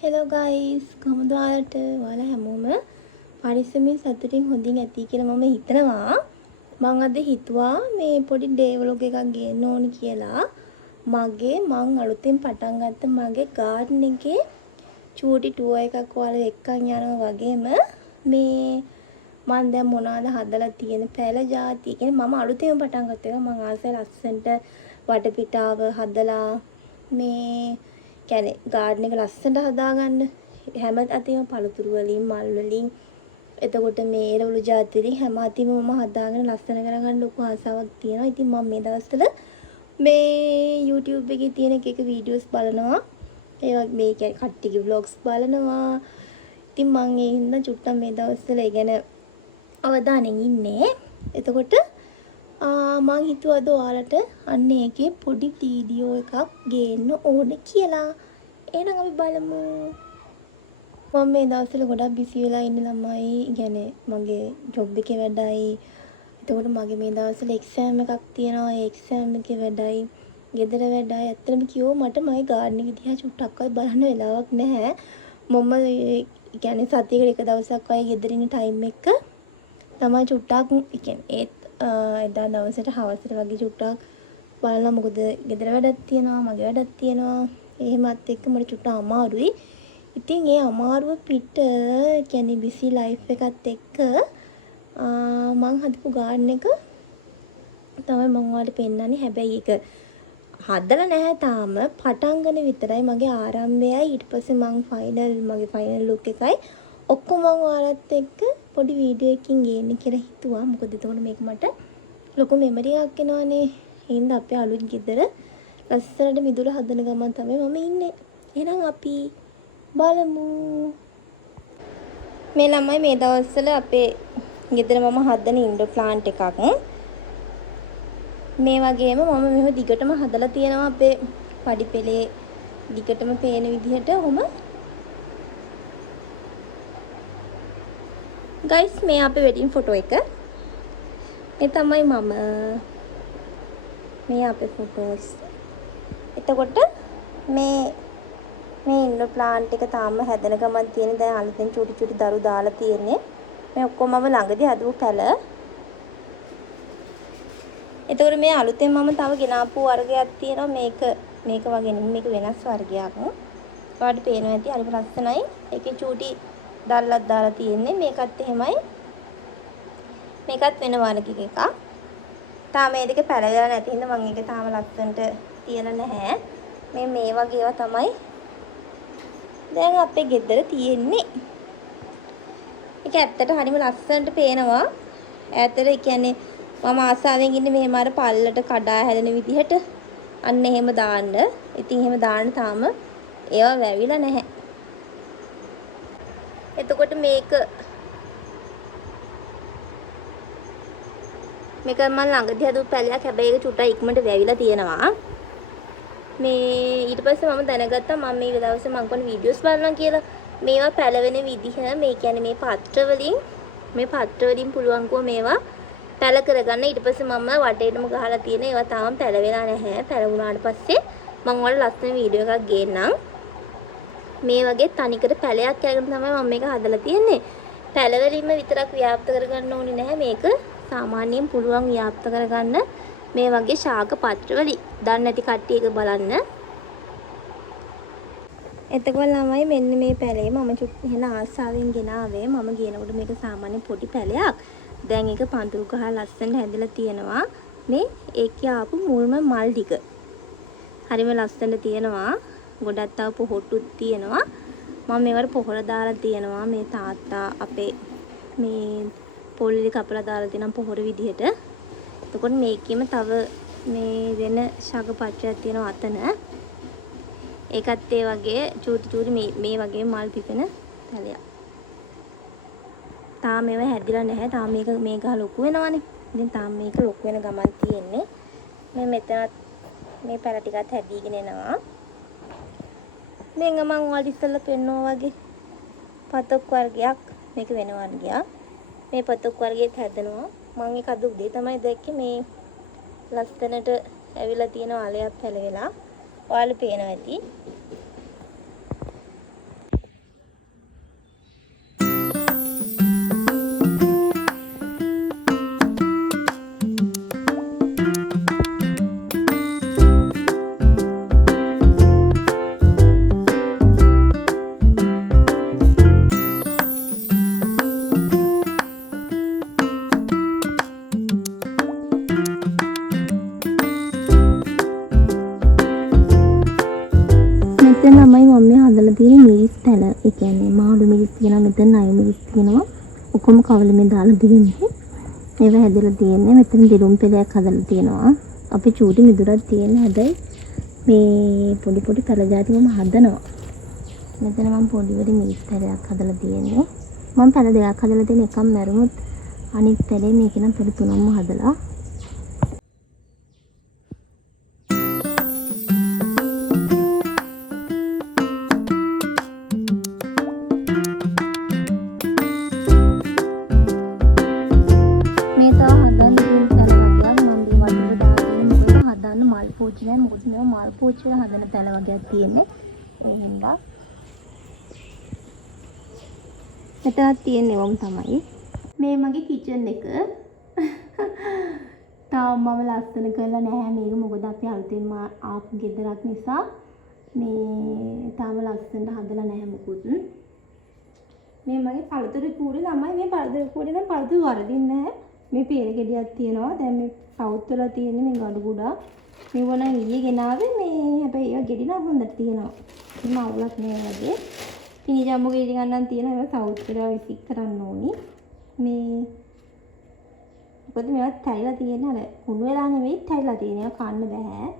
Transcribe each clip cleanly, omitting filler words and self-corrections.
Hello guys කොහොමද ඔයාලා හැමෝම පරිස්සමින් සතුටින් හොඳින් ඇති කියලා මම හිතනවා. මම අද හිතුවා මේ පොඩි ඩේ වලොග් එකක් ගේන්න ඕනි කියලා. මං අලුතෙන් පටන් ගත්ත මගේ ගාඩන් එකේ චූටි ටුවර් එකක් ඔයාලා එක්කන් යනවා වගේම මේ මම දැන් මොනවද හදලා තියෙන පැල જાති කියන්නේ මම අලුතෙන් පටන් ගත්ත එක. මම ආසයි ලස්සනට වටපිටාව හදලා මේ කියන්නේ ගාඩන් එක ලස්සනට හදාගන්න හැම අතින්ම පළතුරු වලින් මල් වලින් එතකොට මේ එරවලු ಜಾති වලින් හැම අතින්ම මම හදාගෙන ලස්සන කරගන්න ලොකු ආසාවක් තියෙනවා. ඉතින් මම මේ දවස්වල මේ YouTube එකේ තියෙන එක වීඩියෝස් බලනවා. ඒ වගේ මේ කියන්නේ කට්ටියගේ vlogs බලනවා. ඉතින් මම ඒ හින්දා චුට්ටක් මේ දවස්වල ඒ ගැන අවධානයෙන් ඉන්නේ. එතකොට මං හිතුවද ඔයාලට අන්න ඒකේ පොඩි වීඩියෝ එකක් ගේන්න ඕන කියලා. එහෙනම් අපි බලමු. මම මේ දවස්වල ගොඩක් බිසි වෙලා ඉන්න ළමයි. කියන්නේ මගේ ජොබ් එකේ වැඩයි. එතකොට මගේ මේ දවස්වල එක්සෑම් එකක් තියෙනවා. ඒ එක්සෑම් එකේ වැඩයි. ගෙදර වැඩයි. ඇත්තටම කිව්වො මට මගේ ගාඩන් එක දිහා චුට්ටක්වත් බලන්න වෙලාවක් නැහැ. මම කියන්නේ සතියකට එක දවසක් වගේ ගෙදර ඉන්න ටයිම් එක තමයි චුට්ටක් කියන්නේ ඒත් එදා දවසට හවසට වගේ චුට්ටක් බලලා මොකද ගෙදර වැඩක් තියෙනවා මගේ වැඩක් තියෙනවා එහෙමත් එක්ක මට චුට්ට අමාරුයි. ඉතින් ඒ අමාරුව පිට කියන්නේ බිසි ලයිෆ් එකත් එක්ක මං හදපු ගාඩන් එක තමයි මම ඔයාලට පෙන්නන්නේ. හැබැයි ඒක හදලා නැහැ තාම පටන් ගන්න විතරයි මගේ ආරම්භයයි. ඊට පස්සේ මගේ ෆයිනල් ලුක් එකයි ඔක්කොම මම ඔයාලත් එක්ක පොඩි වීඩියෝ එකකින් ගේන්න කියලා හිතුවා. මොකද එතකොට මේක මට ලොකු මෙමරි එකක් එනවනේ. එහෙනම් අපේ අලුත් ගෙදර ලස්සනට මිදුල හදන ගමන් තමයි මම ඉන්නේ. එහෙනම් අපි බලමු. මේ ළමයි මේ දවස්වල අපේ ගෙදර මම හදන ඉන්ඩෝ ප්ලාන්ට් එකක්. මේ වගේම මම මෙහෙම දිගටම හදලා තියෙනවා අපේ පඩිපෙලේ දිගටම පේන විදිහට ඔහොම. ගයිස් මේ අපේ වෙඩින් ෆොටෝ එක. මේ තමයි මම. මේ අපේ ෆොටෝස්. එතකොට මේ ඉන්ඩෝ ප්ලාන්ට් එක තාම හැදෙන ගමන් තියෙන. දැන් අලුතෙන් චූටි දරු දාලා තියෙන්නේ. මේ ඔක්කොම මම ළඟදී හදපු පැල. එතකොට මේ අලුතෙන් මම තව ගෙනාපු වර්ගයක් තියෙනවා. මේක වගේ නෙමෙයි මේක වෙනස් වර්ගයක්. ඔයාලට පේනවා ඇති හරිම ලස්සනයි. ඒකේ චූටි දැල්ලක් දාලා තියෙන්නේ. මේකත් එහෙමයි. මේකත් වෙන වර්ගයක එකක්. තාම මේ දෙක පැලවිලා නැති හින්දා මම ඒක තාම ලස්සනට තියලා නැහැ. මේ වගේ ඒවා තමයි දැන් අපේ ගෙදර තියෙන්නේ. ඒක ඇත්තට හරිම ලස්සනට පේනවා. ඈතට ඒ කියන්නේ මම ආසාවෙන් ඉන්නේ මෙහෙම අර පල්ලට කඩා හැලෙන විදිහට. අන්න එහෙම දාන්න. ඉතින් එහෙම දාන්න තාම ඒවා වැවිලා නැහැ. එතකොට මේක මම ළඟදී හදපු පැලයක්. හැබැයි ඒක චුට්ටක් ඉක්මනට වැවිලා තියෙනවා. මේ ඊට පස්සේ මම දැනගත්තා මම මේ දවසේ මම කරන වීඩියෝස් බලනවා කියලා. මේවා පැලවෙන විදිහ මේ කියන්නේ මේ පත්‍ර වලින් පුළුවන්කෝ මේවා පැල කරගන්න. ඊට පස්සේ මම වටේටම ගහලා තියෙන ඒවා තාම පැලවෙලා නැහැ. පැලවුණාට පස්සේ මම ඔයාලට ලස්සන වීඩියෝ එකක් ගේන්නම්. මේ වගේ තනිකර පැලයක් අරගෙන තමයි මම මේක හදලා තියෙන්නේ. පැලවලින්ම විතරක් ව්‍යාප්ත කරගන්න ඕනේ නැහැ. මේක සාමාන්‍යයෙන් පුළුවන් ව්‍යාප්ත කරගන්න මේ වගේ ශාක පත්‍ර වලින්. දන්නේ නැති කට්ටිය එක බලන්න. එතකොට ළමයි මෙන්න මේ පැලේ මම එහෙන ආසාවෙන් ගෙනාවේ. මම ගේනකොට මේක සාමාන්‍ය පොඩි පැලයක්. දැන් ඒක පඳුරු ගහලා ලස්සනට හැදලා තියෙනවා. මේ ඒකේ ආපු මුල්ම මල් ටික. හරිම ලස්සනට තියෙනවා. ගොඩක් තව පොහොට්ටුත් තියෙනවා. මම මේවට පොහොර දාලා තියෙනවා. මේ තාත්තා අපේ මේ පොල්ලි කපලා දාලා තියෙන පොහොර විදිහට. එතකොට මේකෙම තව මේ වෙන ශාක පත්‍රයක් තියෙනවා අතන. ඒකත් ඒ වගේ චූටි මේ වගේ මල් පිපෙන පැලයක්. තාම මේවා හැදිලා නැහැ. තාම මේක ලොකු වෙනවනේ. ඉතින් තාම මේක ලොකු වෙන ගමන් තියෙන්නේ. මේ මෙතනත් මේ පැල ටිකත් හැදීගෙන එනවා. මේක මම ඔයාලට ඉස්සෙල්ලා පෙන්නුවා වගේ පතොක් වර්ගයක්. මේක වෙන වර්ගයක්. මේ පතොක් වර්ගයේත් හැදෙනවා. මම ඒක අද උදේ තමයි දැක්කේ මේ ලස්සනට ඇවිල්ලා තියෙන අලයක් පැලවිලා. ඔයාලට පේනවා ඇති. හදලා තියෙන්නේ මිරිස් පැල. ඒ කියන්නේ මාළු මිරිස් තියෙනවා, මෙතන ණය මිරිස් තියෙනවා. ඔක්කොම කවලමේ දාලා දෙන්නේ. ඒවා හැදලා තියෙන්නේ. මෙතන දිරුම් පෙලයක් හදලා තියෙනවා. අපි චූටි මිදුරක් තියෙන හැබැයි මේ පොඩි පොඩි පැල જાති මම හදනවා. මෙතන මම පොඩි මිරිස් පැලයක් හදලා තියෙන්නේ. මම පැල දෙකක් හදලා තියෙන එකක් මැරුණොත් අනිත් පැලේ මේක නම් පොඩි තුනක්ම හදලා. මොකද මේවා මල් පෝච්චි වල හදන පැල වගේක් තියෙන්නේ. ඒ හින්දා මෙතනක් තියෙන්නේ වොම් තමයි. මේ මගේ කිචන් එක. තාම මම ලස්සන කරලා නැහැ මේක. මොකද අපි අලුතෙන්ම ආපු ගෙදරක් නිසා මේ තාම ලස්සනට හදලා නැහැ මොකුත්. මේ මගේ පළතුරු කූඩේ ළමයි. මේ පළතුරු කූඩේ නම් පළතුරු වරදින්නේ නැහැ. මේ පේර ගෙඩියක් තියෙනවා. දැන් මේ සවුත් වල තියෙන්නේ මේ ගඩු ගුඩා. මේව නම් ඊයේ ගෙනාවේ මේ හැබැයි ඒවා ගෙඩි නම් හොඳට තියෙනවා. එහෙම අවුලක් නෑ වගේ. පිනි ජම්බු ගෙඩි ගන්නන් තියෙනවා. ඒවා සවුත් වල විසික් කරන්න ඕනි. මේ මොකද මේවා තැයිලා තියෙන අර කුණු වෙලා නෙවෙයි තැයිලා තියෙන. ඒවා කන්න බෑ.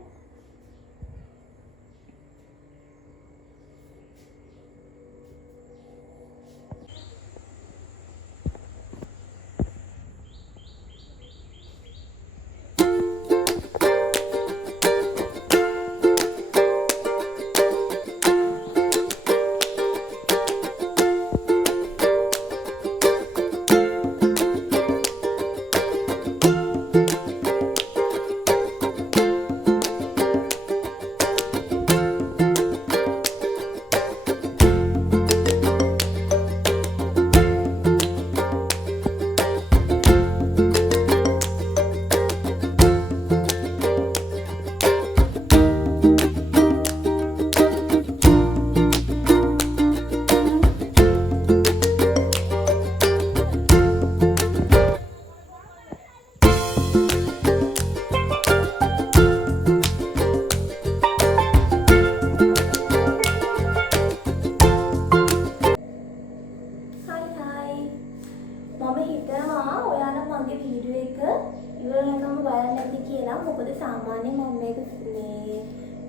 මොකද සාමාන්‍යයෙන් මම මේක මේ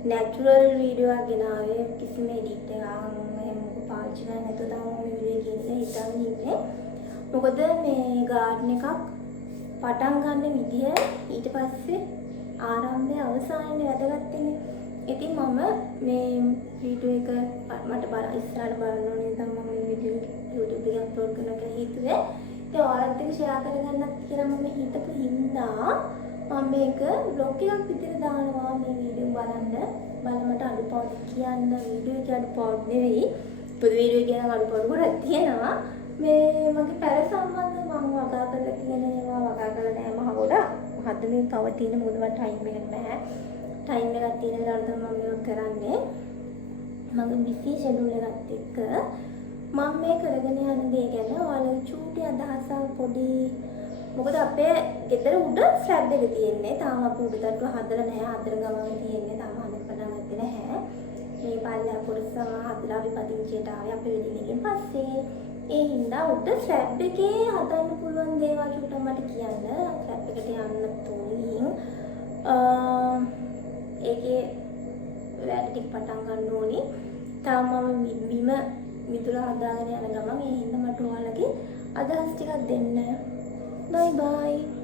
නැචරල් වීඩියෝ එකක් ගෙනාවේ කිසිම එඩිට් එකක් එහෙම මොකක් පාවිච්චි කරන්නේ නැතුව තමයි මම වීඩියෝ එකේ හිතාගෙන ඉන්නේ. මොකද මේ ගාඩන් එකක් පටන් ගන්න විදිය ඊට පස්සේ ආරම්භයේ අවසානයේ වැදගත් වෙන්නේ. ඉතින් මම මේ වීඩියෝ එක මට ඉස්සරහට බලන්න ඕනේ නම් මම මේ වීඩියෝ YouTube එකේ අප්ලෝඩ් කරනවා කියලා හිතුවේ. ඒ ඔයාලත් එක්ක ෂෙයා කරගන්නත් කියලා මම හිතපු හින්දා මම මේක බ්ලොග් එකක් විදිහට දානවා මේ වීඩියෝ බලමට අඩුපාඩු කියන්න වීඩියෝ එකේ අඩුපාඩු නෙවෙයි පොදු වීඩියෝ එකේ නම් අඩුපාඩු ගොඩක් තියෙනවා මේ මගේ පැල සම්බන්ධව මම වගා කරලා තියෙන ඒවා වගා කරලා නැහැ මහ ගොඩක් හදමින් තව තියෙන මොකද මට ටයිම් එකක් නැහැ ටයිම් එකක් තියෙන වෙලාවට තමයි මම මේක කරන්නේ මගේ බිසි ෂෙඩියුල් එකත් එක්ක මම මේ කරගෙන යන දේ ගැන ඔයාලගේ චූටි අදහසක් පොඩි මොකද අපේ ගෙදර උඩ ස්ලැබ් එක තියෙන්නේ. තාම අපි උඩට හදලා නැහැ. අතර ගමනේ තියෙන්නේ. තාම හදන්න පටන් ගත්තේ නැහැ. මේ පල්ලා පුරුසම හදලා අපි පදිංචියට ආවේ අපේ වෙඩින් එකෙන් පස්සේ. ඒ හින්දා උඩ ස්ලැබ් එකේ හදන්න පුළුවන් දේවල් චුට්ටක් මට කියන්න. ස්ලැබ් එකට යන්න තෝනින්. ඒකේ වැඩ ටික පටන් ගන්න ඕනි. තාම මම බිම මිදුල හදාගෙන යන ගමන් ඒ හින්දා මට ඔයාලගේ අදහස් ටිකක් දෙන්න. Bye bye.